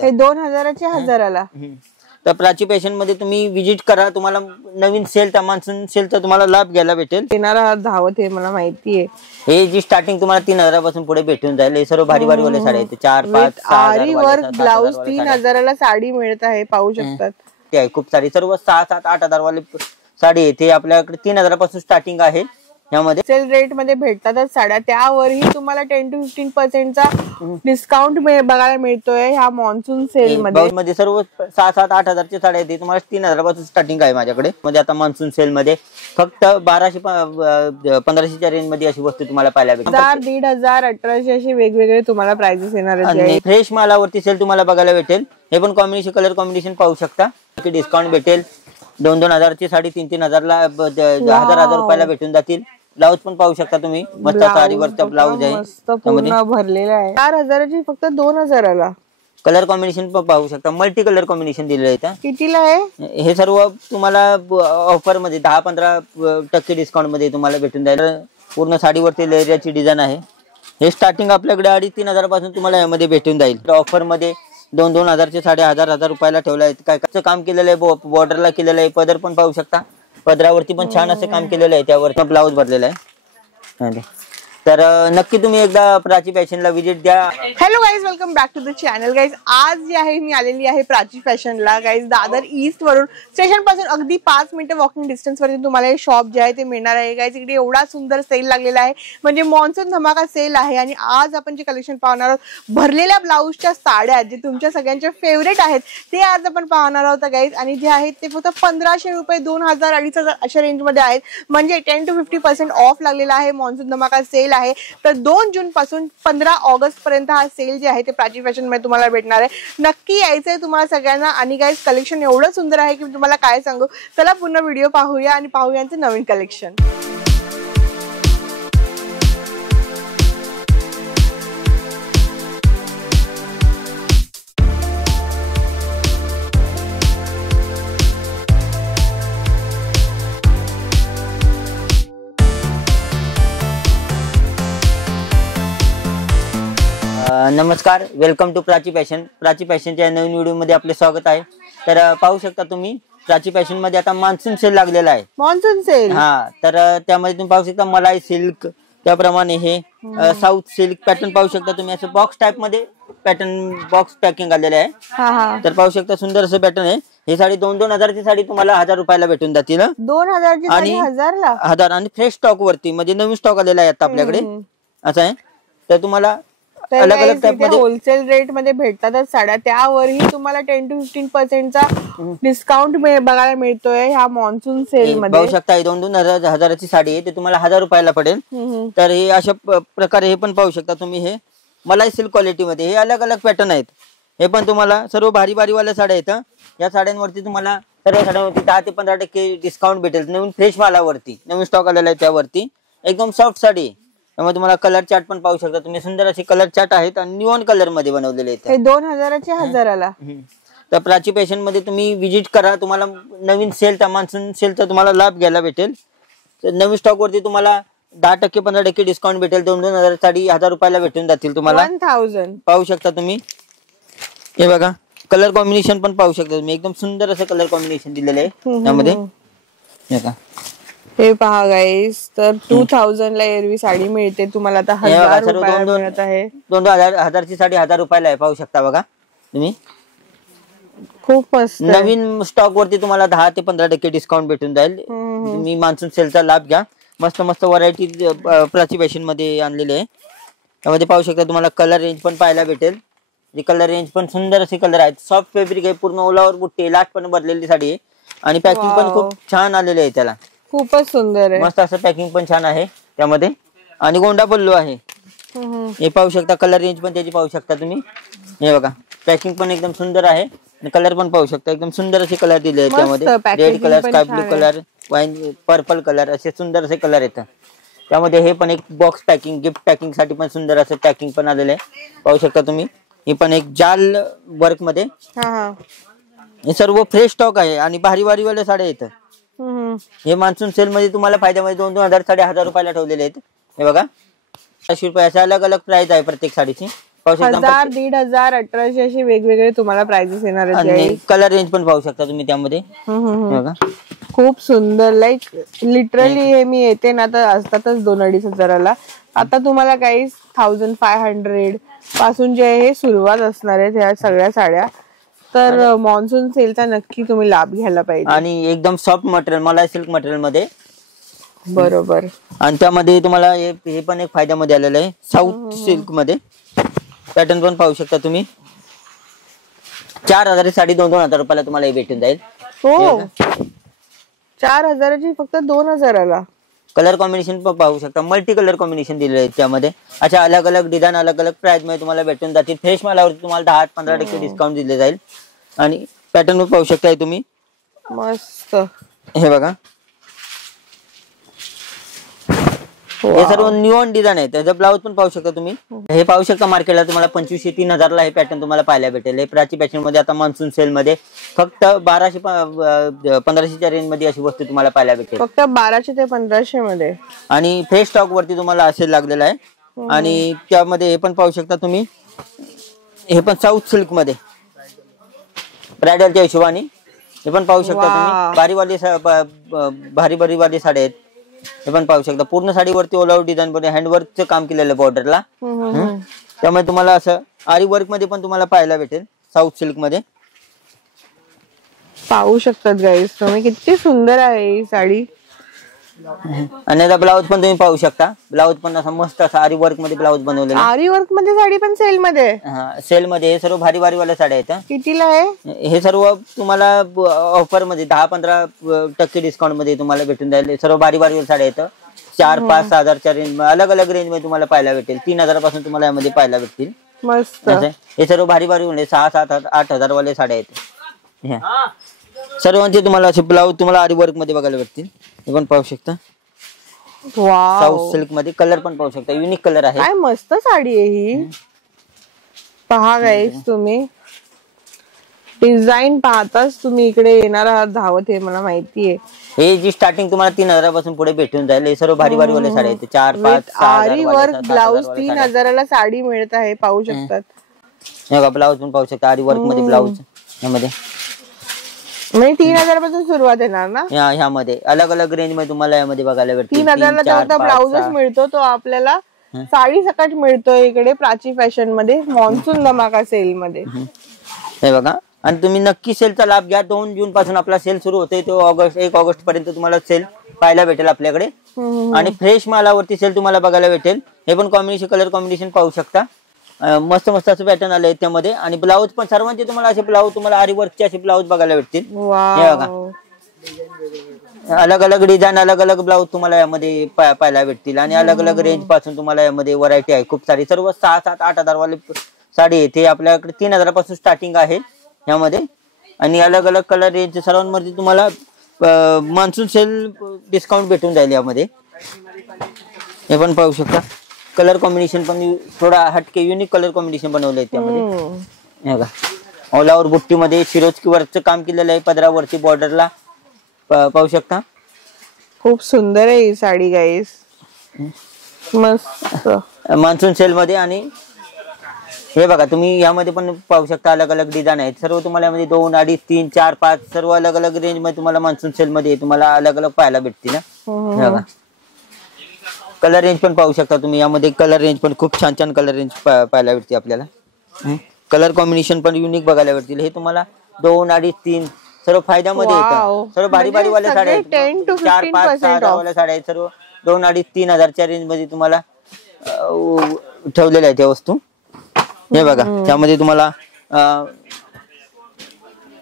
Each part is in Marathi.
हे 2000च्या हजाराला. तर प्राची फॅशन मध्ये तुम्ही विजिट करा, तुम्हाला नवीन सेल मान्सून सेलचा तुम्हाला लाभ घ्यायला भेटेल. येणारा धावत आहे मला माहिती आहे. हे जी स्टार्टिंग तुम्हाला 3000 पासून पुढे भेटून जाईल. हे सर्व भारी भारी वाले साड्या आहेत. 4, 5, 6 आरी वर्क ब्लाउज 3000ला साडी मिळत आहे, पाहू शकतात. ते आहे खूप सारी, सर्व 6, 7, 8000 वाले साडी आहे. ते आपल्याकडे 3000 पासून स्टार्टिंग आहे. यामध्ये सेल रेट मध्ये भेटतातच साड्या, त्यावरही तुम्हाला 10 to 15% डिस्काउंट बघायला मिळतोय ह्या मान्सून सेल मध्ये. सर्व 6, 7, 8000 ची साड्या आहेत. तुम्हाला 3000 पासून स्टार्टिंग आहे माझ्याकडे. म्हणजे आता मान्सून सेल मध्ये फक्त 1200 1500च्या रेंज मध्ये अशी वस्तू तुम्हाला पाहायला भेटेल. 1000, 1500, 1800 असे वेगवेगळे तुम्हाला प्राइसेस येणार आहेत. फ्रेश मालावरती सेल तुम्हाला बघायला भेटेल. हे पण कॉम्बिनेशन, कलर कॉम्बिनेशन पाहू शकता. डिस्काउंट भेटेल. 2-2000 ची साडी 3-3000 ला 1000 रुपयाला भेटून जातील. ब्लाउज पण पाहू शकता तुम्ही, मस्त साडीवरचा ब्लाउज आहे, पूर्ण भरलेला आहे. 4000ची फक्त 2000ला. कलर कॉम्बिनेशन पण पाहू शकता, मल्टी कलर कॉम्बिनेशन दिलेलं आहे. कितीला आहे हे सर्व? तुम्हाला ऑफर मध्ये 10-15% डिस्काउंट मध्ये तुम्हाला भेटून जाईल. पूर्ण साडीवरती लेहरियाची डिझाईन आहे. हे स्टार्टिंग आपल्याकडे 2,500-3,000 पासून तुम्हाला यामध्ये भेटून जाईल. ऑफर मध्ये 2-2000 ची साडी 1000 रुपयाला ठेवला आहे. काय काय काम केलेलं आहे, बॉर्डरला केलेलं आहे. पदर पण पाहू शकता, पदरावरती पण छान असं काम केलेलं आहे. त्यावर ब्लाउज भरलेला आहे. तर नक्की तुम्ही एकदा प्राची फॅशनला विजिट द्या. Hello guys, welcome back to the channel. Guys आज जी आहे मी आलेली आहे प्राची फॅशनला. गाईज दादर ईस्ट वरून स्टेशन पासून अगदी 5 मिनिटं वॉकिंग डिस्टन्स वरती तुम्हाला हे शॉप जे आहे ते मिळणार आहे. गाईज इकडे एवढा सुंदर सेल लागलेला आहे, म्हणजे मान्सून धमाका सेल आहे. आणि आज आपण जे कलेक्शन पाहणार आहोत, भरलेल्या ब्लाऊजच्या साड्या जे तुमच्या सगळ्यांच्या फेवरेट आहेत ते आज आपण पाहणार आहोत गाईज. आणि जे आहेत ते फक्त 1500 रुपये, 2000, 2500 अशा रेंज मध्ये आहेत. म्हणजे 10 to 50% ऑफ लागलेला आहे. मान्सून धमाका सेल आहे. तर 2 जून पासून 15 ऑगस्ट पर्यंत हा सेल जे आहे ते प्राची फॅशन मध्ये तुम्हाला भेटणार आहे. नक्की यायचंय तुम्हाला सगळ्यांना. आणि गाईज कलेक्शन एवढं सुंदर आहे की मी तुम्हाला काय सांगू. चला पूर्ण व्हिडिओ पाहूया आणि पाहूया यांचं नवीन कलेक्शन. नमस्कार, welcome to Prachi fashion. Prachi फॅशनच्या नवीन व्हिडिओ मध्ये आपले स्वागत आहे. तर पाहू शकता तुम्ही प्राची फॅशन मध्ये आता मान्सून सेल लागलेला आहे. मान्सून सेल, हा. तर त्यामध्ये तुम्ही पाहू शकता मलाई सिल्क, त्याप्रमाणे हे साऊथ सिल्क पॅटर्न पाहू शकता तुम्ही. असं बॉक्स टाइप मध्ये पॅटर्न, बॉक्स पॅकिंग आलेले आहे. तर पाहू शकता सुंदर असं पॅटर्न आहे. हे साडी 2-2000 ची साडी तुम्हाला 1000 रुपयाला भेटून जातील. 2000 ची साडी 1000 आणि फ्रेश स्टॉक वरती, म्हणजे नवीन स्टॉक आलेला आहे आता आपल्याकडे. असं आहे. तर तुम्हाला अलग अलग टाइप मध्ये होलसेल रेट मध्ये भेटतातच साड्या, त्यावरही तुम्हाला 10 to 15% डिस्काउंट बघायला मिळतोय ह्या मान्सून सेल मध्ये. पाहू शकता 2-2000 ची साडी आहे, ते तुम्हाला 1000 रुपयाला पडेल. तर हे अशा प्रकारे हे पण पाहू शकता तुम्ही. हे मलाई सिल्क क्वालिटी मध्ये हे अलग अलग पॅटर्न आहेत. हे पण तुम्हाला सर्व भारी भारी वाल्या साड्या आहेत. या साड्यांवरती तुम्हाला सर्व साड्यांवरती 10 ते 15% डिस्काउंट भेटेल. नवीन फ्रेश मालावरती नवीन स्टॉक आलेला आहे. त्यावरती एकदम सॉफ्ट साडी. त्यामुळे तुम्हाला कलर चार्ट पण पाहू शकता तुम्ही. सुंदर असे कलर चार्ट आहेत आणि न्यूऑन कलर मध्ये बनवलेले आहेत. हे 2000च्या 1000ला. तर प्राची फॅशन मध्ये तुम्ही विजिट करा, तुम्हाला नवीन सेल मान्सून सेलचा तुम्हाला लाभ घ्यायला भेटेल. तर नवीन स्टॉक वरती तुम्हाला 10% 15% डिस्काउंट भेटेल. 2-2000 साडी 1000 रुपयाला भेटून जातील तुम्हाला. 1000 पाहू शकता तुम्ही. हे बघा, कलर कॉम्बिनेशन पण पाहू शकता तुम्ही. एकदम सुंदर असं कलर कॉम्बिनेशन दिलेलं आहे त्यामध्ये. हे पहा गाईस, तर 2000 ला एरवी साडी मिळते तुम्हाला आता 1000 रुपयाला मिळत आहे. 2-2000 ची साडी 1000 रुपयाला आहे. पाहू शकता बघा तुम्ही. खूप मस्त. नवीन स्टॉक वरती तुम्हाला 10 ते 15% डिस्काउंट भेटून जाईल. तुम्ही मान्सून सेलचा लाभ घ्या. मस्त मस्त व्हरायटी प्राची फॅशन मध्ये आणलेले आहे. त्यामध्ये पाहू शकता तुम्हाला कलर रेंज पण पाहायला भेटेल. कलर रेंज पण सुंदर असे कलर आहेत. सॉफ्ट फॅब्रिक आहे, पूर्ण ओलावर बुट्टी, लाट पण भरलेली साडी आहे. आणि पॅकिंग पण खूप छान आलेले आहे. त्याला खूपच सुंदर आहे, मस्त असं पॅकिंग पण छान आहे त्यामध्ये. आणि गोंडा पल्लू आहे. हे पाहू शकता, कलर रेंज पण त्याची पाहू शकता तुम्ही. हे बघा, पॅकिंग पण एकदम सुंदर आहे. कलर पण पाहू शकता, एकदम सुंदर असे कलर दिले आहेत त्यामध्ये. Red colour, sky blue colour, wine purple colour, असे सुंदर असे कलर येतात त्यामध्ये. हे पण एक बॉक्स पॅकिंग, गिफ्ट पॅकिंग साठी पण सुंदर असं पॅकिंग पण आलेलं आहे. पाहू शकता तुम्ही. हे पण एक जाल वर्क मध्ये. हे सर्व फ्रेश स्टॉक आहे आणि भारी भारी वाल्या साड्या येतात. हे मान्सून सेल मध्ये तुम्हाला फायद्यामध्ये 2-2000 साडी 1000 रुपयाला ठेवलेले आहेत. हे बघा, 100 रुपये अशा अलग अलग प्राइस आहे प्रत्येक साडीची. पाहू शकता 1000, 1500, 1800 असे वेगवेगळे तुम्हाला प्राइसेस येणार आहेत आणि guys. कलर रेंज पण पाहू शकता तुम्ही त्यामध्ये. हे बघा खूप सुंदर, लाईक लिटरली हे मी येते ना तर असतातच 2-2500ला. आता तुम्हाला काही 1500 पासून जे हे सुरुवात असणार आहे ह्या सगळ्या साड्या. तर मॉन्सून सेलचा नक्की तुम्ही लाभ घ्यायला पाहिजे. आणि एकदम सॉफ्ट मटेरियल, मलाई सिल्क मटेरियल मध्ये. बरोबर. आणि त्यामध्ये तुम्हाला हे पण एक फायद्यामध्ये आलेलं आहे, साऊथ सिल्क मध्ये. पॅटर्न पण पाहू शकता तुम्ही. 4000 साडी 2-2000 रुपयाला तुम्हाला हे भेटून जाईल. हो, 4000ची फक्त 2000ला. कलर कॉम्बिनेशन पण पाहू शकता, मल्टी कलर कॉम्बिनेशन दिलेले आहेत त्यामध्ये. अशा अलग अलग डिझाईन अलग अलग प्राइस मध्ये तुम्हाला भेटून जातील. फ्रेश मालावरती तुम्हाला 10-15% डिस्काउंट दिले जाईल. आणि पॅटर्न पण पाहू शकताय तुम्ही. मस्त. हे बघा, हे सर्व न्यू डिझाईन आहे. त्याचा ब्लाऊज पण पाहू शकता तुम्ही. हे पाहू शकता मार्केटला तुम्हाला 2500-3000ला हे पॅटर्न तुम्हाला पाहायला भेटेल. हे प्राची फॅशन मध्ये आता मान्सून सेल मध्ये फक्त 1200-1500च्या रेंज मध्ये अशी वस्तू तुम्हाला पाहायला भेटेल. फक्त 1200 ते 1500 मध्ये. आणि फ्रेश स्टॉक वरती तुम्हाला असेल लागलेला आहे. आणि त्यामध्ये हे पण पाहू शकता तुम्ही, हे पण साऊथ सिल्क मध्ये ब्रायडलच्या हिशोबाने हे पण पाहू शकता तुम्ही. भारी वाली साड्या आहेत. हे पण पाहू शकता. पूर्ण साडीवरती ऑल ओव्हर डिझाईन मध्ये हँडवर्कचं काम केलेलं बॉर्डरला. त्यामुळे तुम्हाला असं आरी वर्क मध्ये पण तुम्हाला पाहायला भेटेल साऊथ सिल्क मध्ये. पाहू शकतात गाईज तुम्ही, किती सुंदर आहे ही साडी. आणि याचा ब्लाऊज पण तुम्ही पाहू शकता. ब्लाऊज पण असा मस्त असा आरी वर्क मध्ये ब्लाऊज बनवलेला. आरी वर्क मध्ये साडी पण सेल मध्ये. सेल मध्ये हे सर्व भारी वाल्या साड्या आहेत. कितीला आहे हे सर्व तुम्हाला ऑफर मध्ये 10-15% डिस्काउंट मध्ये तुम्हाला भेटून जाईल. सर्व भारी साड्या आहेत. 4-5 हजारच्या रेंज, अलग अलग रेंज मध्ये तुम्हाला पाहायला भेटेल. 3000 पासून तुम्हाला यामध्ये पाहायला भेटतील. मस्त. हे सर्व भारी 6-7-8 हजार वाले साड्या आहेत. सर्वांचे तुम्हाला असे ब्लाऊज तुम्हाला आरी वर्क मध्ये बघायला भेटतील. हे पण पाहू शकता. साऊथ सिल्क मध्ये. कलर पण पाहू शकता, युनिक कलर आहे. काय मस्त साडी आहे ही. पहा गाईज तुम्ही, डिझाईन पाहताच तुम्ही इकडे येणार आहात धावत, हे मला माहितीये. हे जी स्टार्टिंग तुम्हाला 3000 पासून पुढे भेटून जाईल. हे सर्व भारी वाले साड्या आहेत. 4-5 आरी वर्क ब्लाऊज 3000ला साडी मिळत आहे. पाहू शकतात. हे बघा, ब्लाऊज पण पाहू शकता आरी वर्क मध्ये ब्लाऊज. यामध्ये म्हणजे 3000 पासून सुरुवात येणार ना. ह्यामध्ये अलग अलग रेंज मध्ये तुम्हाला यामध्ये बघायला भेटतील. 3000ला ब्लाऊजच मिळतो तो आपल्याला. साडी सकट मिळतोय इकडे प्राची फॅशन मध्ये मॉन्सून धमाका सेल मध्ये. हे बघा, आणि तुम्ही नक्की सेलचा लाभ घ्या. 2 जून पासून आपला सेल सुरू होतोय. तो 1 ऑगस्ट पर्यंत तुम्हाला सेल पाहायला भेटेल आपल्याकडे. आणि फ्रेश मालावरती सेल तुम्हाला बघायला भेटेल. हे पण कॉम्बिनेशन, कलर कॉम्बिनेशन पाहू शकता. मस्त मस्त असं पॅटर्न आले त्यामध्ये. आणि ब्लाऊज पण सर्वांचे तुम्हाला असे ब्लाऊज, तुम्हाला आरी वर्कचे असे ब्लाऊज बघायला भेटतील. हे बघा, अलग अलग डिझाईन, अलग अलग ब्लाऊज तुम्हाला यामध्ये पाहायला भेटतील. आणि अलग अलग रेंज पासून तुम्हाला यामध्ये व्हरायटी आहे खूप सारी. सर्व 6-7-8 हजार वाले साडी आहे. ते आपल्याकडे 3000 पासून स्टार्टिंग आहे यामध्ये. आणि अलग अलग कलर रेंज सर्वांमध्ये तुम्हाला मान्सून सेल डिस्काउंट भेटून जाईल यामध्ये. हे पण पाहू शकता. कलर कॉम्बिनेशन पण थोडा हटके युनिक कलर कॉम्बिनेशन बनवलंय त्यामध्ये. हे बघा, ऑल ओव्हर बुट्टी मध्ये सिरोस्की वर्कचं काम केलेलं आहे. पदरावरती बॉर्डरला पाहू शकता. खूप सुंदर आहे ही साडी गाईस. मस्त मान्सून सेल मध्ये. आणि हे बघा, तुम्ही यामध्ये पण पाहू शकता अलग अलग डिझाईन आहेत. सर्व तुम्हाला यामध्ये 2, 2.5, 3, 4, 5 सर्व अलग अलग रेंज मध्ये तुम्हाला मान्सून सेल मध्ये तुम्हाला अलग अलग पाहायला भेटतील. हे बघा, कलर रेंज पण पाहू शकता तुम्ही. यामध्ये कलर रेंज पण खूप छान छान कलर रेंज पाहायला भेटते आपल्याला. कलर कॉम्बिनेशन पण युनिक बघायला भेटतील. हे तुम्हाला 2, 2.5, 3 सर्व फायद्यामध्ये येतात. सर्व भारी वाल्या साड्या आहेत. 4-5 वाल्या साड्या आहेत. सर्व 2, 2.5, 3 हजारच्या रेंज मध्ये तुम्हाला ठेवलेल्या आहेत त्या वस्तू. हे बघा, त्यामध्ये तुम्हाला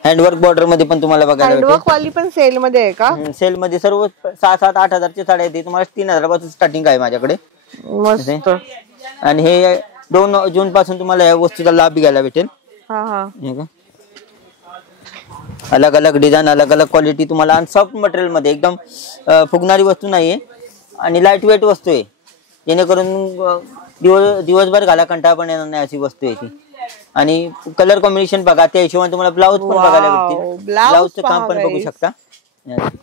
हँडवर्क बॉर्डर मध्ये पण तुम्हाला बघायला भेटेल. हँडवर्क वाली पण सेल मध्ये आहे का. सेल मध्ये सर्व 6-7-8 हजारच्या साड्या आहेत. तुम्हाला 3000 पासून स्टार्टिंग आहे माझ्याकडे. मस्त. आणि हे 2 जून पासून तुम्हाला या वस्तूचा लाभ घ्यायला भेटेल. अलग अलग डिझाईन, अलग अलग क्वालिटी तुम्हाला. आणि सॉफ्ट मटेरियल मध्ये एकदम फुगणारी वस्तू नाहीये. आणि लाईट वेट वस्तू आहे, जेणेकरून दिवसभर घाला कंटाळा पण येणार नाही अशी वस्तू आहे ती. आणि कलर कॉम्बिनेशन बघा, त्या हिशोबाने तुम्हाला ब्लाऊज पण बघायला भेटतील. ब्लाऊजचं काम पण बघू शकता.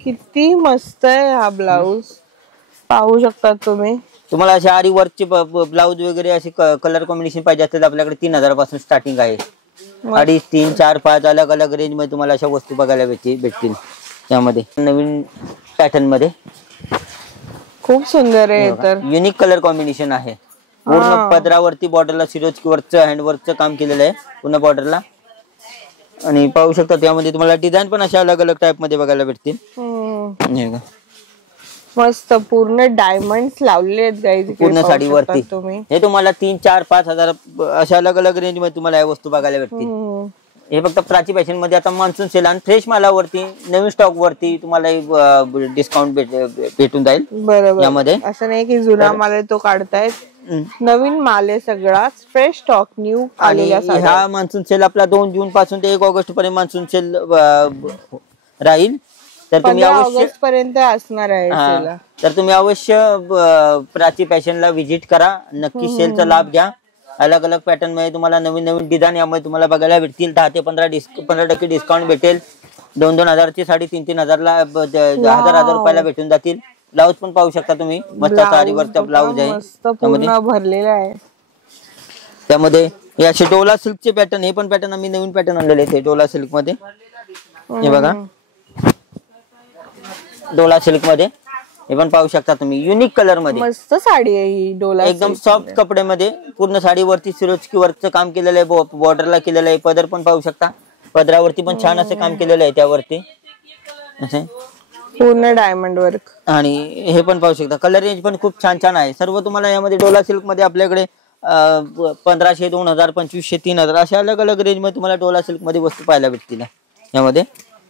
किती मस्त आहे हा ब्लाऊज. पाहू शकता तुम्ही. तुम्हाला असे आरी वर्कचे ब्लाऊज वगैरे असे कलर कॉम्बिनेशन पाहिजे असतील तर आपल्याकडे 3000 पासून स्टार्टिंग आहे. 2.5, 3, 4, 5 अलग अलग रेंज मध्ये तुम्हाला अशा वस्तू बघायला भेटतील. त्यामध्ये नवीन पॅटर्न मध्ये खूप सुंदर आहे. तर युनिक कलर कॉम्बिनेशन आहे. पूर्ण पदरावरती बॉर्डरला सिरोज वरचं हँडवर्कचं काम केलेलं आहे पूर्ण बॉर्डरला. आणि पाहू शकता त्यामध्ये तुम्हाला डिझाईन पण अशा अलग अलग टाइप मध्ये बघायला भेटतील. मस्त पूर्ण डायमंड्स लावले आहेत गाईज पूर्ण साडीवरती. हे तुम्हाला 3, 4, 5 हजार अशा अलग अलग रेंज मध्ये तुम्हाला या वस्तू बघायला भेटतील. हे फक्त प्राची फॅशन मध्ये आता मान्सून सेल आणि फ्रेश मालावरती नवीन स्टॉक वरती तुम्हाला डिस्काउंट भेटून जाईल. बरोबर. यामध्ये असं नाही की जुना माल आहे तो काढतायत, नवीन माल आहे सगळा फ्रेश स्टॉक न्यू आलेला. हा मान्सून सेल आपला 2 जून पासून ते 1 ऑगस्ट पर्यंत मान्सून सेल राहील. तर तुम्ही अवश्य पर्यंत असणार आहे. तर तुम्ही अवश्य प्राची फॅशनला व्हिजिट करा. नक्की सेलचा लाभ घ्या. अलग अलग पॅटर्न मध्ये तुम्हाला नवीन नवीन डिझाईन यामध्ये तुम्हाला बघायला भेटतील. 10 ते 15% डिस्काउंट भेटेल. 2-2 हजारची साडी 3-3 हजारला 1000 रुपयाला भेटून जातील. ब्लाऊज पण पाहू शकता तुम्ही. मस्त साडीवरचा ब्लाऊज आहे पूर्ण भरलेला आहे. त्यामध्ये हे असे डोला सिल्कचे पॅटर्न. हे पण पॅटर्न आम्ही नवीन पॅटर्न आणलेले आहेत डोला सिल्क मध्ये. हे बघा डोला सिल्क मध्ये हे पण पाहू शकता तुम्ही. युनिक कलर मध्ये मस्त साडी आहे ही डोला. एकदम सॉफ्ट कपड्यामध्ये पूर्ण साडीवरती सिरोजकी वर्कचं काम केलेलं आहे. बॉर्डरला केलेलं आहे. पदर पण पाहू शकता. पदरावरती पण छान असं काम केलेलं आहे त्यावरती असे पूर्ण डायमंड वर्क. आणि हे पण पाहू शकता. कलर रेंज पण खूप छान छान आहे. सर्व तुम्हाला यामध्ये डोला सिल्क मध्ये आपल्याकडे 1500, 2000, 2500, 3000 अशा अलग अलग रेंज मध्ये तुम्हाला डोला सिल्क मध्ये वस्तू पाहायला भेटतील. यामध्ये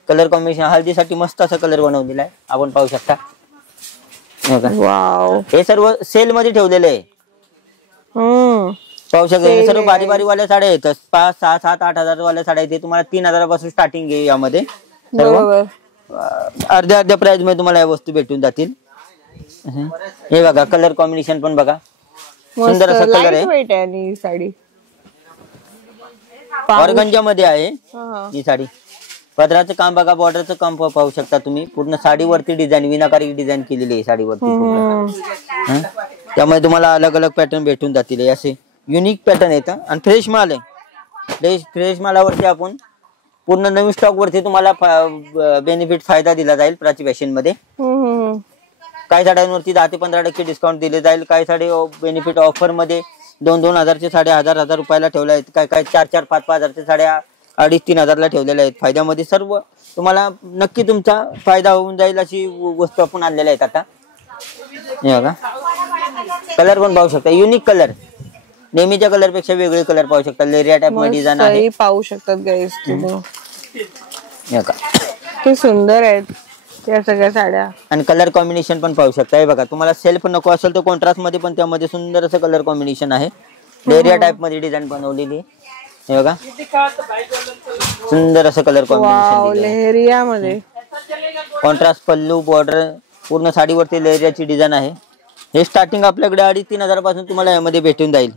कलर कॉम्बिनेशन हळदीसाठी मस्त असा कलर बनवलेला आहे. आपण पाहू शकता. हे सर्व सेल मध्ये ठेवलेले आहे. पाहू शकता. हे सर्व बारी बारी वाल्या साड्या आहेत. 5, 6, 7, 8 हजार वाल्या साड्या आहेत. तुम्हाला 3000 पासून स्टार्टिंग आहे. यामध्ये अर्ध्या प्राइस मध्ये तुम्हाला या वस्तू भेटून जातील. हे बघा कलर कॉम्बिनेशन पण बघा. सुंदर असा कलर आहे. साडी ऑर्गंजा मध्ये आहे ही साडी. पदराचं काम बघा. बॉर्डरचं काम पाहू शकता तुम्ही. पूर्ण साडीवरती डिझाईन विनाकारी डिझाईन केलेली आहे साडीवरती. त्यामुळे तुम्हाला अलग अलग पॅटर्न भेटून जातील. असे युनिक पॅटर्न येतं आणि फ्रेश माल आहे. फ्रेश मालावरती आपण पूर्ण नवीन स्टॉक वरती तुम्हाला बेनिफिट फायदा दिला जाईल प्राची फॅशन मध्ये. काही साड्यांवरती 10 ते 15% डिस्काउंट दिले जाईल. काही साडी बेनिफिट ऑफर मध्ये 2-2 हजारच्या साड्या 1000 रुपयाला ठेवल्या आहेत. काय 4-4, 5-5 हजारच्या साड्या 2.5-3 हजारला ठेवलेल्या आहेत. फायद्यामध्ये सर्व तुम्हाला नक्की तुमचा फायदा होऊन जाईल अशी वस्तू आपण आणलेल्या आहेत आता. हे बघा कलर पण पाहू शकता. Unique colour. नेहमीच्या कलर पेक्षा वेगळे कलर पाहू शकता. लेरिया टाइप मध्ये डिझाईन आहे. पाहू शकतात गाईस तुम्ही. किती सुंदर आहेत या सगळ्या साड्या. आणि कलर कॉम्बिनेशन पण पाहू शकता. हे बघा तुम्हाला सेल्फ नको असेल तर कॉन्ट्रास्ट मध्ये पण त्यामध्ये सुंदर असं कलर कॉम्बिनेशन आहे. लेरिया टाइप मध्ये डिझाईन बनवलेली आहे. हे बघा सुंदर असं कलर कॉम्बिनेशन. लेरिया मध्ये कॉन्ट्रास्ट पल्लू बॉर्डर पूर्ण साडीवरती लेरियाची डिझाईन आहे. हे स्टार्टिंग आपल्याकडे 2.5-3 हजार पासून तुम्हाला यामध्ये भेटून जाईल.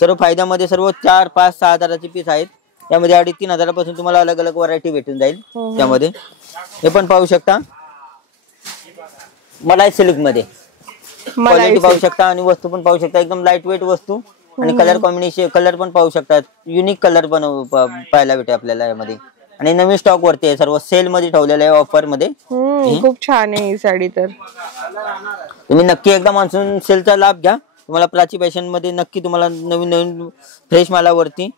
सर्व फायद्यामध्ये सर्व 4, 5, 6 हजाराचे पीस आहेत. यामध्ये 2.5-3 हजारापासून तुम्हाला अलग अलग व्हरायटी भेटून जाईल. त्यामध्ये हे पण पाहू शकता. मलाई सिल्क मध्ये क्वालिटी पाहू शकता आणि वस्तू पण पाहू शकता. एकदम लाईट वेट वस्तू आणि कलर कॉम्बिनेशन कलर पण पाहू शकता. युनिक कलर पण पाहायला भेटेल आपल्याला यामध्ये. आणि नवीन स्टॉक वरती आहे. सर्व सेल मध्ये ठेवलेलं आहे ऑफर मध्ये. खूप छान आहे ही साडी. तर तुम्ही नक्की एकदा मान्सून सेलचा लाभ घ्या. तुम्हाला प्राची फॅशन मध्ये नक्की तुम्हाला नवीन नवीन फ्रेश मालावरती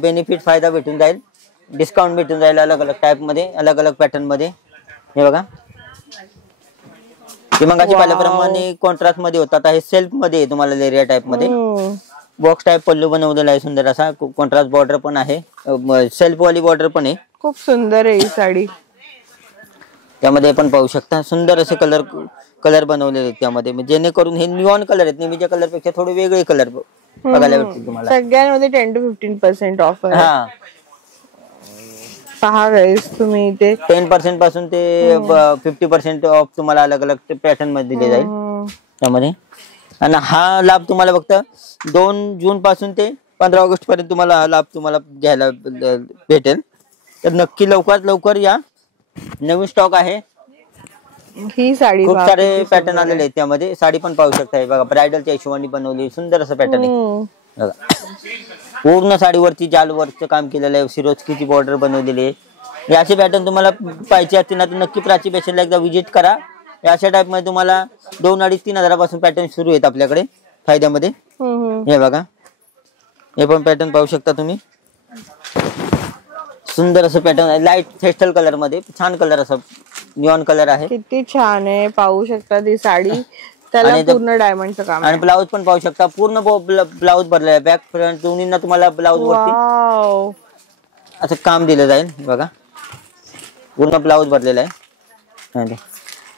बेनिफिट फायदा भेटून जाईल. डिस्काउंट भेटून जाईल अलग अलग टाइप मध्ये अलग अलग पॅटर्न मध्ये. हे बघा ते मगाशी पाहिल्याप्रमाणे कॉन्ट्रास्ट मध्ये होता. आता हे सेल्फ मध्ये तुम्हाला लेरिया टाइप मध्ये बॉक्स टाइप पल्लू बनवलेला आहे. सुंदर असा कॉन्ट्रास्ट बॉर्डर पण आहे. सेल्फ वाली बॉर्डर पण आहे. खूप सुंदर आहे ही साडी. त्यामध्ये पण पाहू शकता सुंदर असे कलर बनवलेले आहेत त्यामध्ये. जेणेकरून हे न्यूऑन कलर आहेत. नेहमीच्या कलर पेक्षा थोडे वेगळे कलर बघायला भेटतील तुम्हाला. सगळ्यांमध्ये 10 to 15% ऑफर. पहा गाईस तुम्ही इथे 10% पासून ते 50% ऑफ तुम्हाला अलग अलग पॅटर्न मध्ये दिले जाईल त्यामध्ये. आणि हा लाभ तुम्हाला फक्त 2 जून पासून ते 15 ऑगस्ट पर्यंत तुम्हाला हा लाभ तुम्हाला घ्यायला भेटेल. तर नक्की लवकरात लवकर या. नवीन स्टॉक आहे. ही साडी खूप पहा, सारे किती पॅटर्न सुंदर आलेले आहेत त्यामध्ये. साडी पण पाहू शकताय बघा, ब्रायडलच्या हिशोबाने बनवली सुंदर असं पॅटर्न आहे हम्म. बघा. पूर्ण साडीवरती जाल वर्कचं काम केलेलं आहे, सिरोस्कीची बॉर्डर बनवलेली आहे. हे असे पॅटर्न तुम्हाला पाहिजे असतील ना तर नक्की प्राची फॅशनला एकदा व्हिजिट करा. या अशा टाइप मध्ये तुम्हाला 2-2.5-3 हजारापासून पॅटर्न सुरू आहेत आपल्याकडे फायद्यामध्ये. हे बघा, हे पण पॅटर्न पाहू शकता तुम्ही. सुंदर असं पॅटर्न आहे, लाईट पेस्टल कलर मध्ये, छान कलर असं निऑन कलर आहे. किती छान आहे, पाहू शकता ती साडी. त्याला आणि पूर्ण डायमंडचं काम आणि ब्लाऊज पण पाहू शकता, पूर्ण ब्लाऊज भरलेला आहे. बॅक फ्रंट दोन्हींना तुम्हाला ब्लाऊज वरती वाव. असं काम दिलं जाईल बघा. पूर्ण ब्लाऊज भरलेला आहे.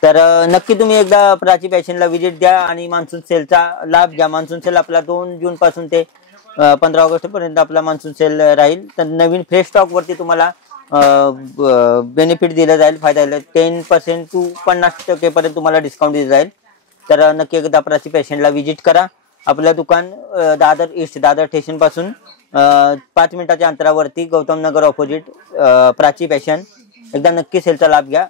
तर नक्की तुम्ही एकदा प्राची फॅशनला व्हिजिट द्या आणि मान्सून सेलचा लाभ घ्या. मान्सून सेल आपला 2 जून पासून ते 15 ऑगस्ट पर्यंत आपला मान्सून सेल राहील. तर नवीन फ्रेश स्टॉक वरती तुम्हाला बेनिफिट दिलं जाईल, फायदा दिला 10% to 50% पर्यंत तुम्हाला डिस्काउंट दिलं जाईल. तर नक्की एकदा प्राची फॅशनला व्हिजिट करा. आपलं दुकान दादर ईस्ट, दादर स्टेशन पासून 5 मिनिटाच्या अंतरावरती, गौतम नगर ऑपोजिट प्राची फॅशन. एकदा नक्की सेलचा लाभ घ्या.